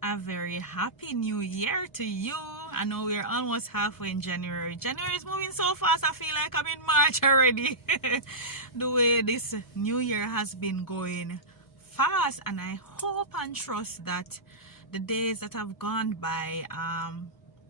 A very happy new year to you. I know we're almost halfway in January. January is moving so fast, I feel like I'm in March already. The way this new year has been going fast, and I hope and trust that the days that have gone by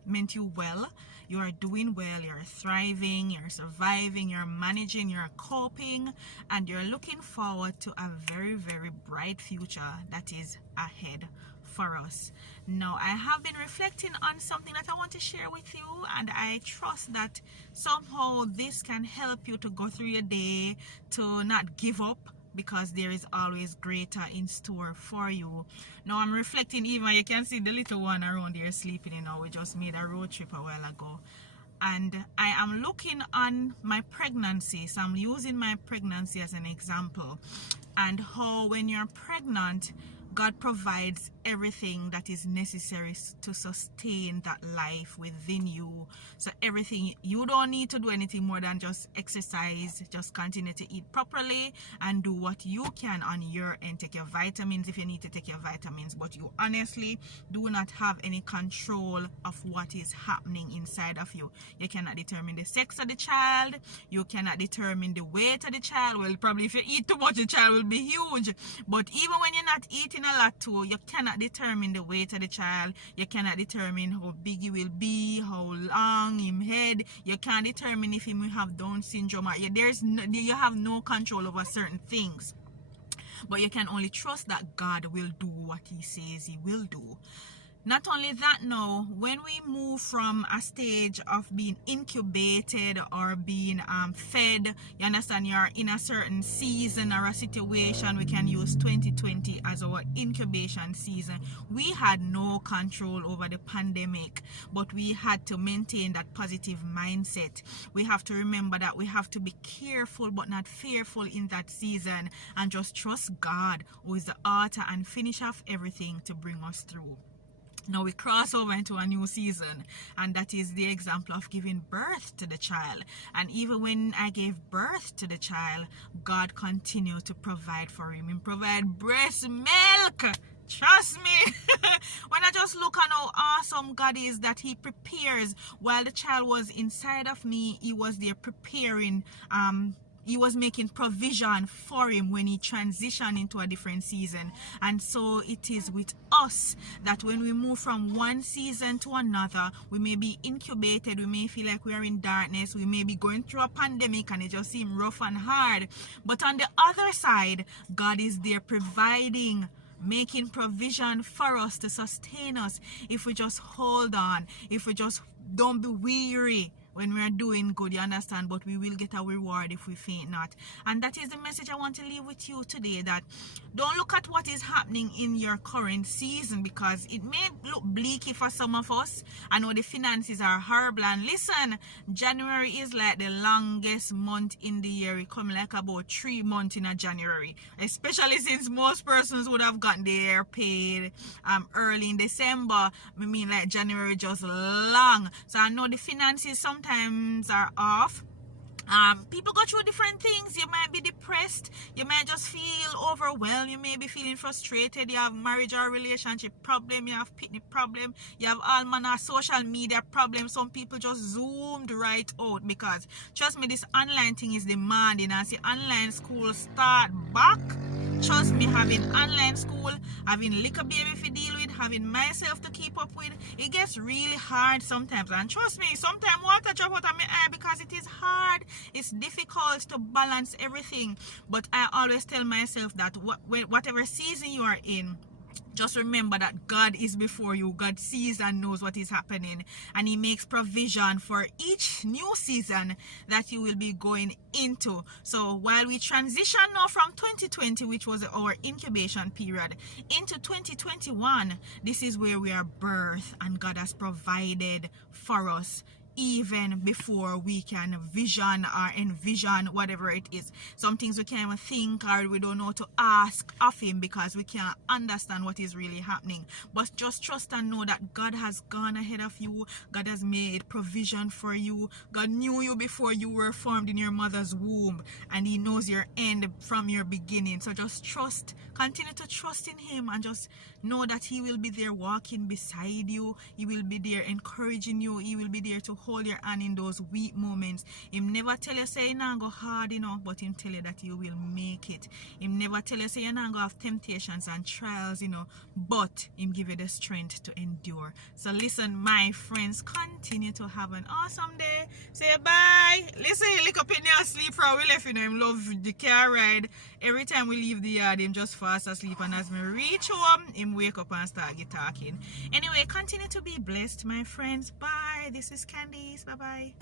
meant you well. You are doing well, you're thriving, you're surviving, you're managing, you're coping, and you're looking forward to a very, very bright future that is ahead for us. Now, I have been reflecting on something that I want to share with you, and I trust that somehow this can help you to go through your day, to not give up, because there is always greater in store for you. Now I'm reflecting, even you can see the little one around here sleeping. We just made a road trip a while ago, and I am looking on my pregnancy. So I'm using my pregnancy as an example, and how when you're pregnant, God provides everything that is necessary to sustain that life within you. So everything, you don't need to do anything more than just exercise, just continue to eat properly and do what you can on your end. Take your vitamins if you need to take your vitamins, but you honestly do not have any control of what is happening inside of you. You cannot determine the sex of the child. You cannot determine the weight of the child. Well, probably if you eat too much, the child will be huge. But even when you're not eating a lot too, you cannot determine the weight of the child. You cannot determine how big he will be, how long him head. You can't determine if he will have Down syndrome. You have no control over certain things, but you can only trust that God will do what he says he will do. Not only that, now when we move from a stage of being incubated or being fed, you understand, you're in a certain season or a situation. We can use 2020 as our incubation season. We had no control over the pandemic, but we had to maintain that positive mindset. We have to remember that we have to be careful but not fearful in that season, and just trust God, who is the author and finisher of everything, to bring us through. Now we cross over into a new season, and that is the example of giving birth to the child. And even when I gave birth to the child, God continued to provide for him. He provide breast milk. Trust me. When I just look at how awesome God is, that he prepares. While the child was inside of me, he was there preparing. He was making provision for him when he transitioned into a different season. And so it is with us, that when we move from one season to another, we may be incubated, we may feel like we are in darkness, we may be going through a pandemic and it just seems rough and hard. But on the other side, God is there providing, making provision for us to sustain us, if we just hold on, if we just don't be weary when we are doing good, you understand. But we will get a reward if we faint not. And that is the message I want to leave with you today, that don't look at what is happening in your current season, because it may look bleaky for some of us. I know the finances are horrible, and listen, January is like the longest month in the year. It come like about 3 months in a January, especially since most persons would have gotten their paid early in December. I mean, like, January just long. So I know the finances sometimes are off. People go through different things. You might be depressed, you might just feel overwhelmed, you may be feeling frustrated, you have marriage or relationship problem, you have picnic problem, you have all manner of social media problems. Some people just zoomed right out, because trust me, this online thing is demanding. And see, online school start back. Trust me, having online school, having little baby to deal with, having myself to keep up with, it gets really hard sometimes. And trust me, sometimes water drop out of my eye, because it is hard. It's difficult to balance everything. But I always tell myself that whatever season you are in, just remember that God is before you. God sees and knows what is happening, and he makes provision for each new season that you will be going into. So while we transition now from 2020, which was our incubation period, into 2021, this is where we are birthed, and God has provided for us even before we can vision or envision whatever it is. Some things we can't even think, or we don't know how to ask of him because we can't understand what is really happening. But just trust and know that God has gone ahead of you. God has made provision for you. God knew you before you were formed in your mother's womb, and he knows your end from your beginning. So just trust, continue to trust in him, and just know that he will be there walking beside you. He will be there encouraging you. He will be there to hold your hand in those weak moments. Him never tell you say you not go hard enough, but him tell you that you will make it. Him never tell you say you not go have temptations and trials, but him give you the strength to endure. So listen, my friends, continue to have an awesome day. Say bye. Listen, he lick up in your sleep for we left, him love the car ride. Every time we leave the yard, him just fast asleep, and as we reach home, him wake up and start get talking. Anyway, continue to be blessed, my friends. Bye. This is Candice. Bye bye.